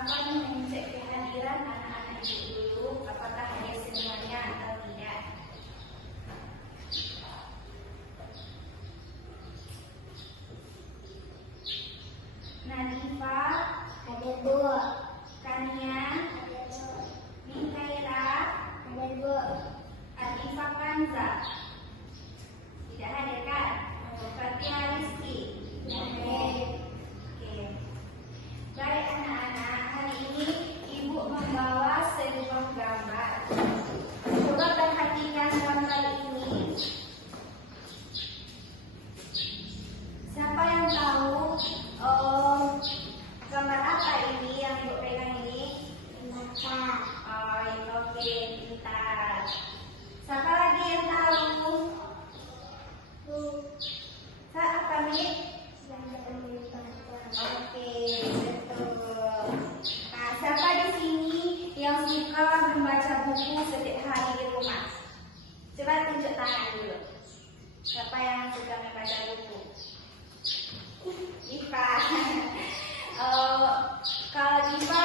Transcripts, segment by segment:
akan mengecek kehadiran anak-anak ibu dulu, apakah hadir semuanya atau tidak. Nadifa Ada 2. Kania, Ada 2. Mikaela, Ada 2. Atifa Kanza, tidak hadir kan? Fatia Rizky. Oke. Baik anak-anak, hari ini ibu membawa sebuah gambar. Coba perhatikan gambar ini. Siapa yang tahu gambar apa ini yang ibu pegang ini? Mata. Oke, pintar. Siapa lagi yang tahu? Apa nih? Oke, betul. Nah, siapa di sini yang suka membaca buku setiap hari di rumah? Coba tunjuk tangan dulu. Siapa yang suka membaca buku? Diva. Kalau Diva,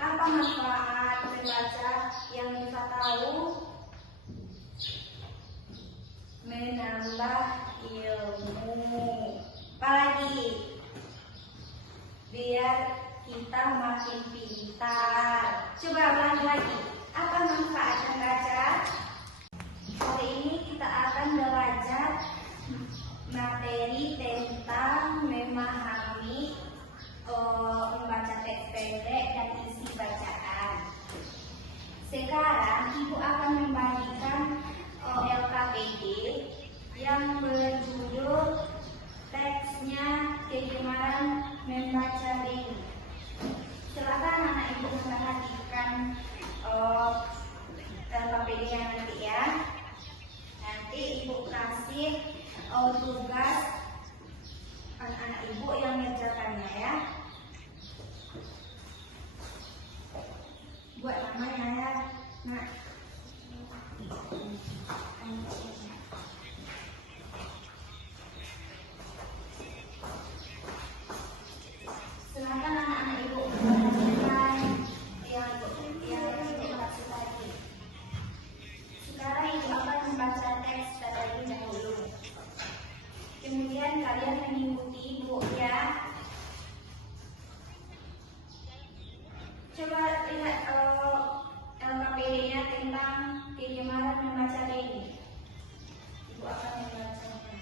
apa manfaat membaca yang Diva tahu? Menambah ilmu. Apalagi biar kita makin pintar. Coba ulang lagi. Apa manfaat membaca? Hari ini kita akan belajar materi tentang memahami membaca teks pendek dan isi bacaan. Sekarang ibu akan membagikan LKPD yang berjudul teksnya kegemaran membaca ini. Silakan anak ibu memperhatikan LKPD yang nanti ya. Nanti ibu kasih tugas anak-anak ibu yang mengerjakannya ya. Buat namanya ya. Nah. Silakan anak-anak ibu memperhatikan yang ibu kasih tadi. Sekarang ibu akan membaca teks terlebih dahulu. Kemudian kalian mengikuti ibu ya. Coba lihat LKPD-nya tentang kegemaran membaca ini. Ibu akan membacanya.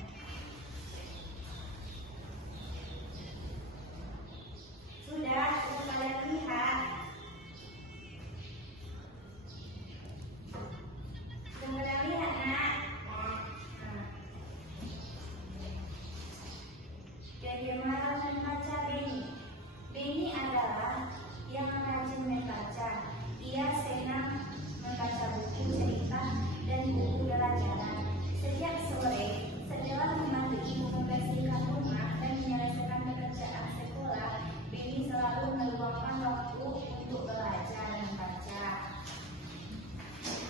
Sudah kalian lihat. Kemudian lihat nak. Kegemaran membaca Beni. Beni adalah yang rajin membaca. Ia senang membaca buku cerita dan buku pelajaran. Setiap sore, setelah membantu ibu membersihkan rumah dan menyelesaikan pekerjaan sekolah, Beni selalu meluangkan waktu untuk belajar membaca.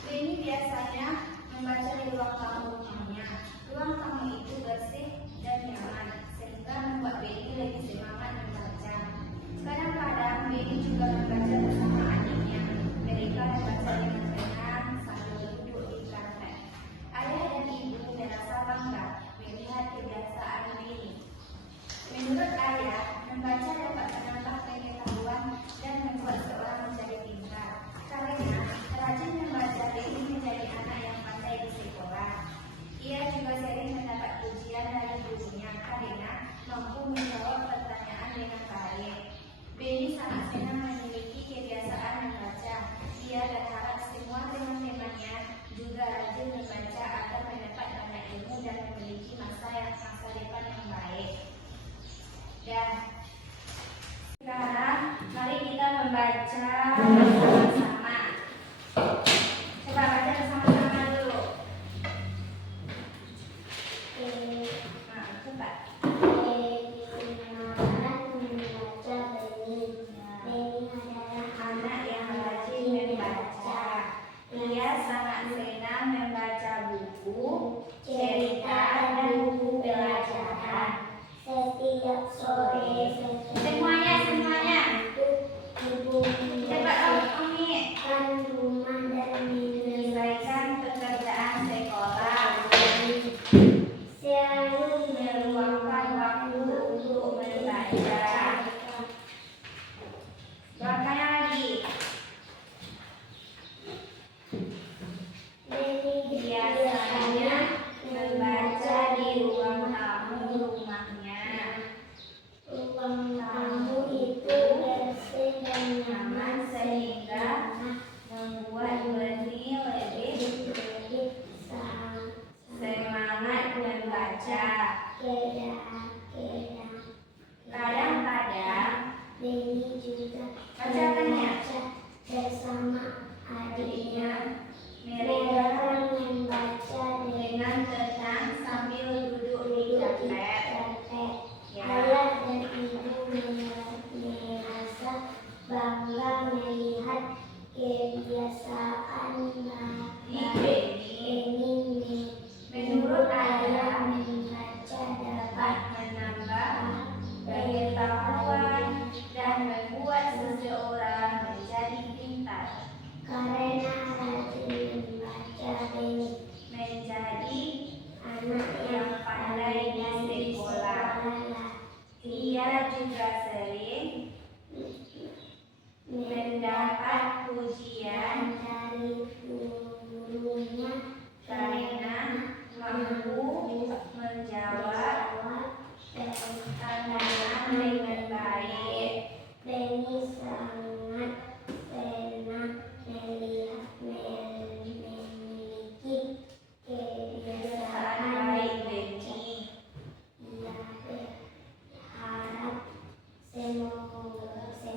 Beni biasanya membaca di ruang tamu rumahnya. Ruang tamu itu bersih dan nyaman, sehingga membuat Beni lebih semangat membaca. Kadang-kadang Beni juga membaca bersama adiknya. Mereka membaca dengan tenang sambil duduk di karpet. Ayah dan ibu merasa bangga melihat kebiasaan Beni. Menurut ayah, membaca dapat menambah pengetahuan dan membuat seorang menjadi pintar. Karena rajin membaca Beni menjadi anak yang pandai di sekolah. Ia juga sering mendapat pujian dari gurunya karena mampu menjawab pertanyaan dengan baik. Beni sangat senang memiliki kebiasaan membaca. Ia berharap semua teman-temannya juga rajin membaca agar mendapat banyak ilmu dan memiliki masa depan yang baik. Dan sekarang mari kita membaca bersama-sama. Coba baca bersama-sama dulu. Coba. Ia sangat senang membaca buku, cerita, dan buku pelajaran. Setiap sore Semuanya.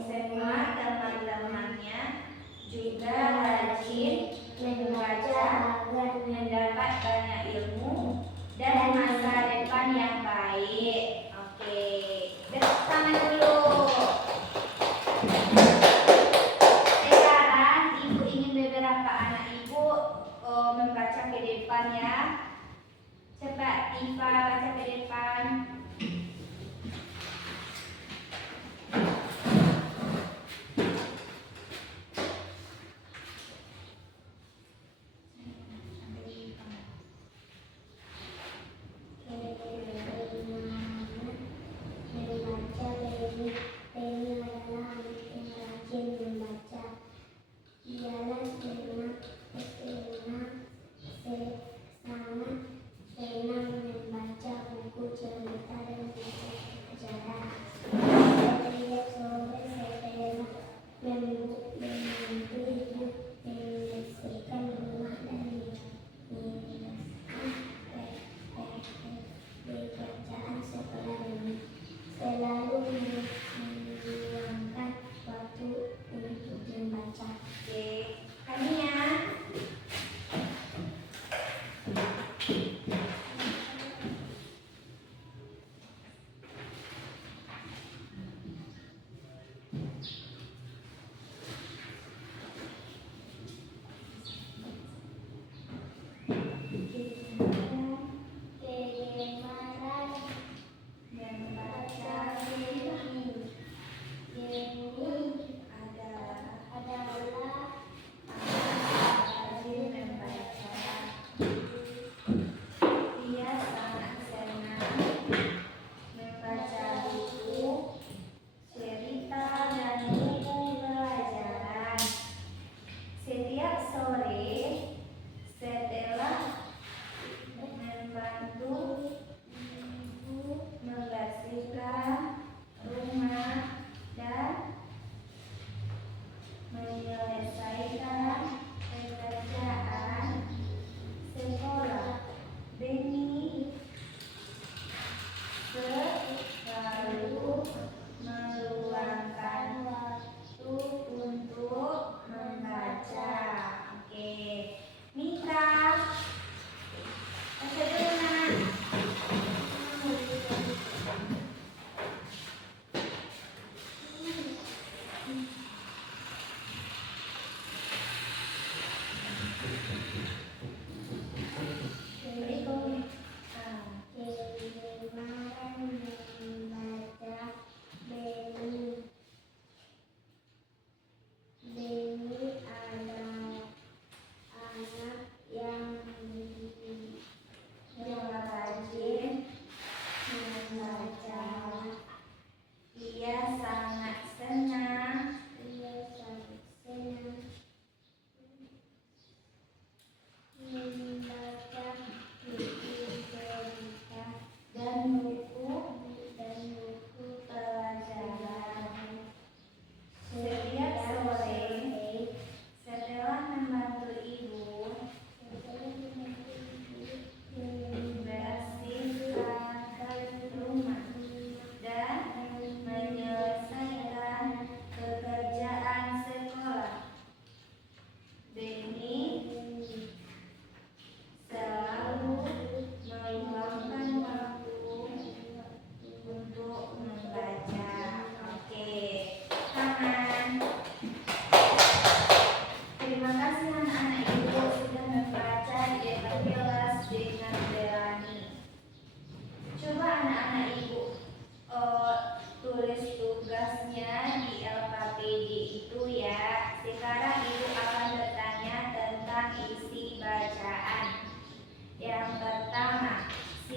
semua teman-temannya juga rajin membaca agar mendapat banyak ilmu dan masa depan yang baik. Oke, tepuk tangan dulu. Sekarang ibu ingin beberapa anak ibu membaca ke depan ya. Cepat, Iva baca ke depan.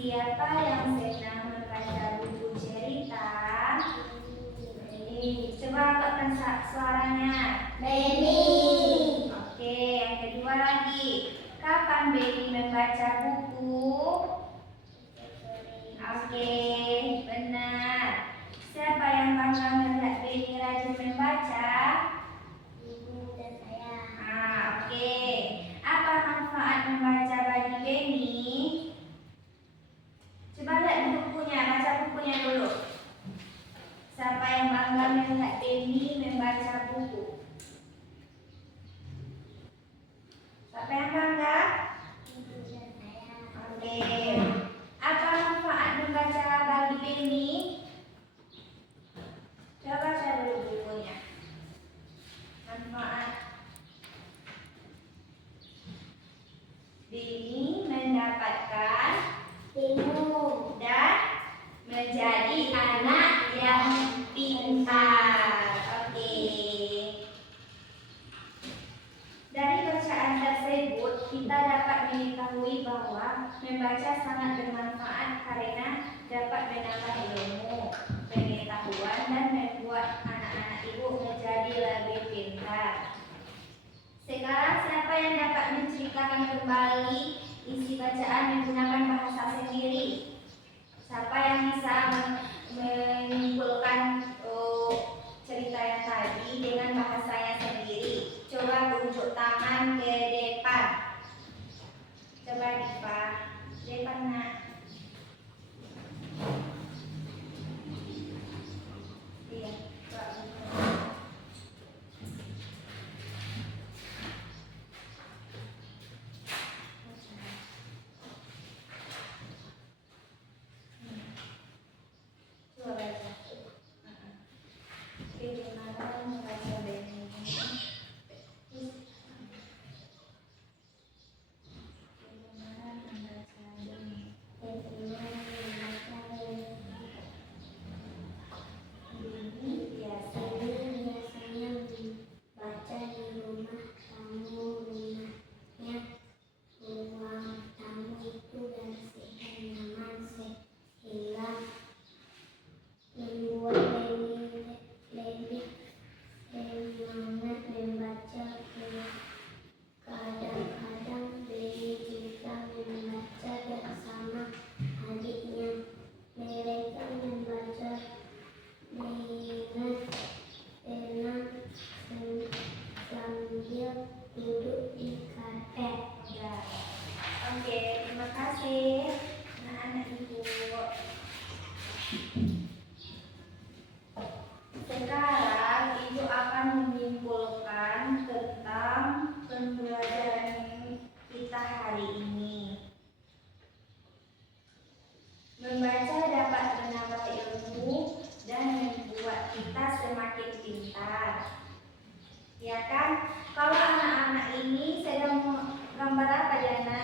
Siapa yang senang membaca buku cerita? Coba angkatkan suaranya. Beni. Oke, yang kedua lagi. Kapan Beni membaca buku? Oke, benar. Siapa yang bangga melihat Beni rajin membaca? Ibu dan saya. Oke. Apa manfaat membaca bagi Beni? Coba lihat bukunya, baca bukunya dulu. Siapa yang bangga melihat Beni membaca buku. Siapa yang bangga? Ibu dan saya. Oke. Apa manfaat membaca bagi Beni? Coba baca dulu bukunya. Manfaat. Beni mendapatkan Bingung. dan menjadi anak yang pintar. Oke. Dari bacaan tersebut kita dapat mengetahui bahwa membaca sangat bermanfaat karena dapat menambah ilmu, pengetahuan dan membuat anak-anak ibu menjadi lebih pintar. Sekarang siapa yang dapat menceritakan kembali isi bacaan menggunakan bahasa sendiri? Siapa yang bisa menyimpulkan cerita yang tadi dengan bahasanya sendiri? Coba tunjuk tangan ke depan. Coba Diva, depan nak. Iya, coba. Coba baca. Bagaimana membaca Beni? Bagaimana membaca Beni? Beni biasa Biasanya membaca di rumah tamu. Rumahnya ruang tamu itu bersih dan nyaman sehingga membuat lebih semangat membaca. Kadang-kadang Beni juga membaca bersama adiknya. Mereka membaca dengan tenang sambil duduk di karpet. ya. Oke, terima kasih anak-anak ibu. Sekarang ibu akan menyimpulkan tentang pembelajaran kita hari ini. Membaca dapat menambah ilmu dan membuat kita semakin pintar. Ya kan? Kalau anak-anak ini sedang gambar apa Jana?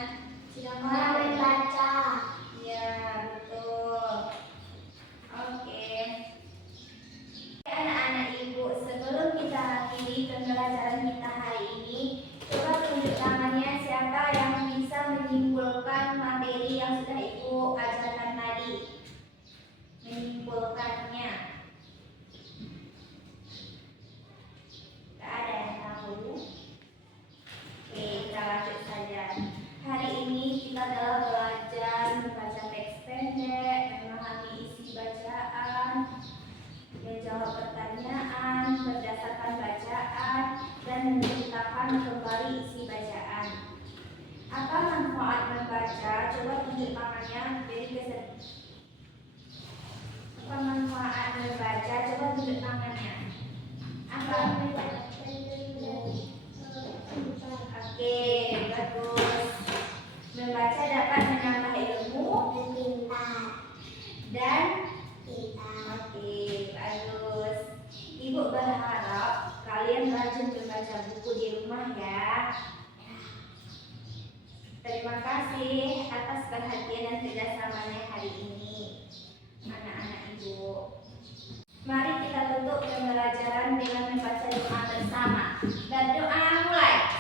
Sedang Orang membaca. Ya, betul. Oke. Anak-anak ibu, sebelum kita akhiri pembelajaran kita hari ini, coba tunjuk tangannya siapa yang bisa menyimpulkan materi yang sudah ibu ajarkan tadi. Menyimpulkannya. Gak ada yang tahu. Oke, kita lanjut saja. Hari ini kita adalah belajar membaca teks pendek, memahami isi bacaan, menjawab pertanyaan berdasarkan bacaan, dan menceritakan kembali isi bacaan. Apa manfaat membaca? Coba tunjuk tangannya. Jadi apa manfaat membaca? Coba tunjuk tangannya. Apa? Oke, bagus. Membaca dapat menambah ilmu dan oke, bagus. Ibu berharap kalian rajin membaca buku di rumah ya. Terima kasih atas perhatian dan kerjasamanya hari ini, anak-anak ibu. Mari kita tutup pembelajaran dengan membaca doa bersama. Dan doa mulai.